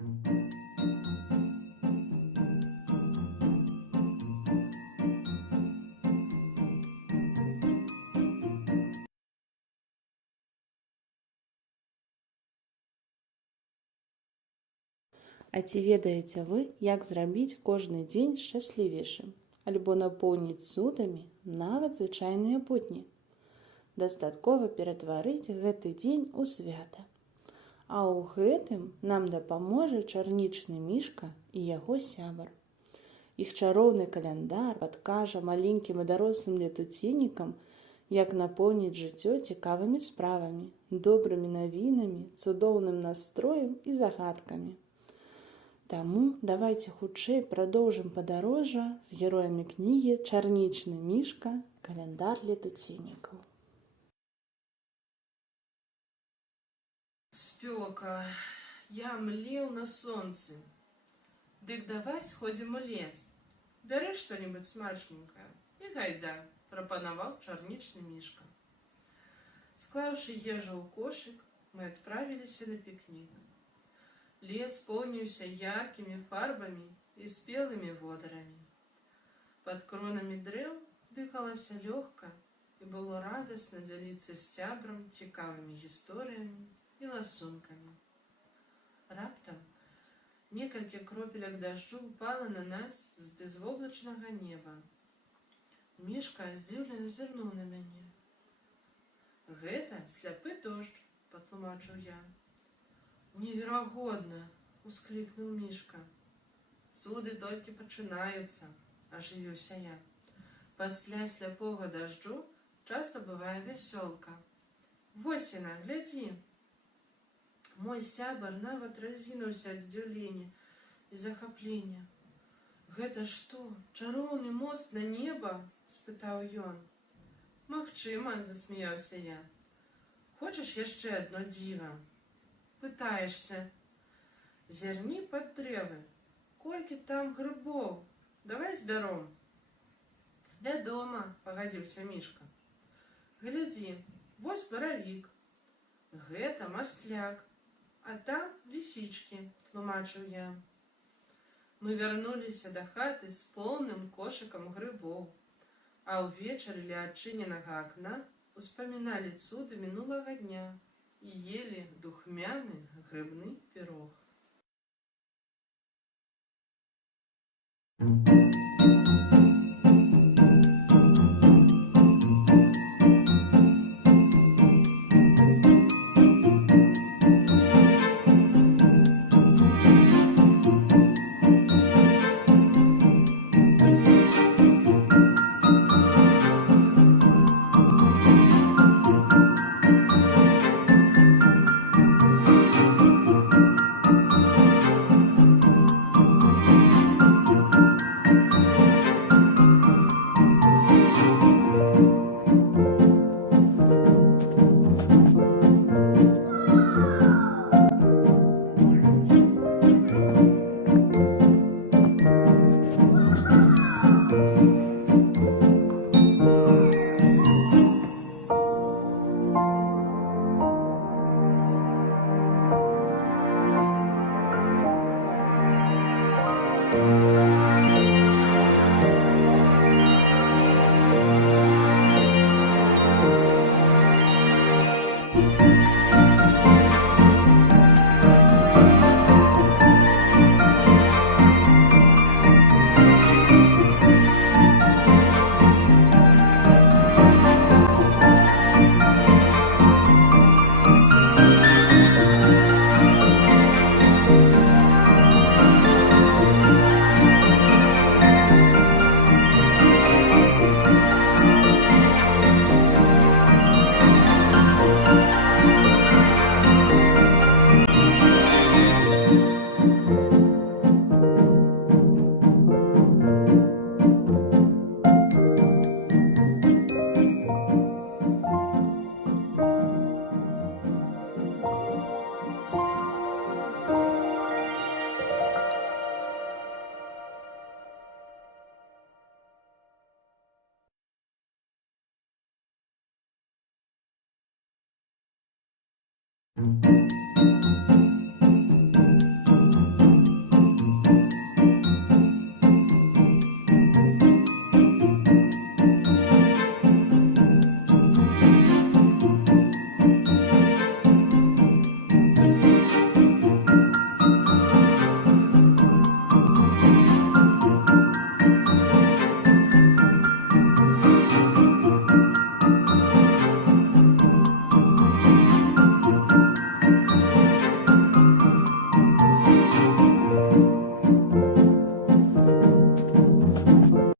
А ці ведаеце вы, як зрабіць кожны дзень шчаслівейшым альбо напоўніць цудамі нават звычайныя будні? Дастаткова ператварыць гэты дзень у свята. А ў гэтым нам дапаможа чарнічны мішка і яго сябар. Іх чароўны каляндар падкажа маленькім і дарослым летуценнікам, як напоўніць жыццё цікавымі справамі, добрымі навінамі, цудоўным настроем і загадкамі. Таму давайце хутчэй прадоўжым падарожжа з героямі кнігі «Чарнічны мішка. Каляндар летуценнікаў». Спёка, я млеў на сонцы. Дык давай сходзім у лес. Бяры што-небудзь смачненькае і гайда, прапанаваў чарнічны мішка. Склаўшы ежу ў кошык, мы адправіліся на пікнік. Лес поўніўся яркімі фарбамі і спелымі водарамі. Пад кронамі дрэў дыхалася лёгка і было радасна дзяліцца з сябрам цікавымі гісторыямі і ласункамі. Раптам некалькі кропелек дажджу упала на нас з безвоблачнага неба. Мішка здзіўлена зірнуў на мяне. «Гэта сляпы дождж», – патлумачыў я. «Неверагодна!» – усклікнуў мішка. «Цуды толькі пачынаюцца», – ажывіўся я. «Пасля сляпога дажджу часта бывае вясёлка. Вось яна, глядзі!» Мой сябар нават разінуўся ад здзіўлення і захаплення. «Гэта што, чароўны мост на неба?» – спытаў ён. «Магчыма», – засмяяўся я. «Хочаш яшчэ адно дзіва?» «Пытаешся. Зірні пад дрэвы. Колькі там грыбоў? Давай збяром». «Вядома», – пагадзіўся мішка. «Глядзі, вось баравік. Гэта масляк, а там лісічкі», – тлумачыў я. Мы вярнуліся да хаты з поўным кошыкам грыбоў, а ўвечары ля адчыненага акна успаміналі цуды мінулага дня і ели духмяны грыбны пірог.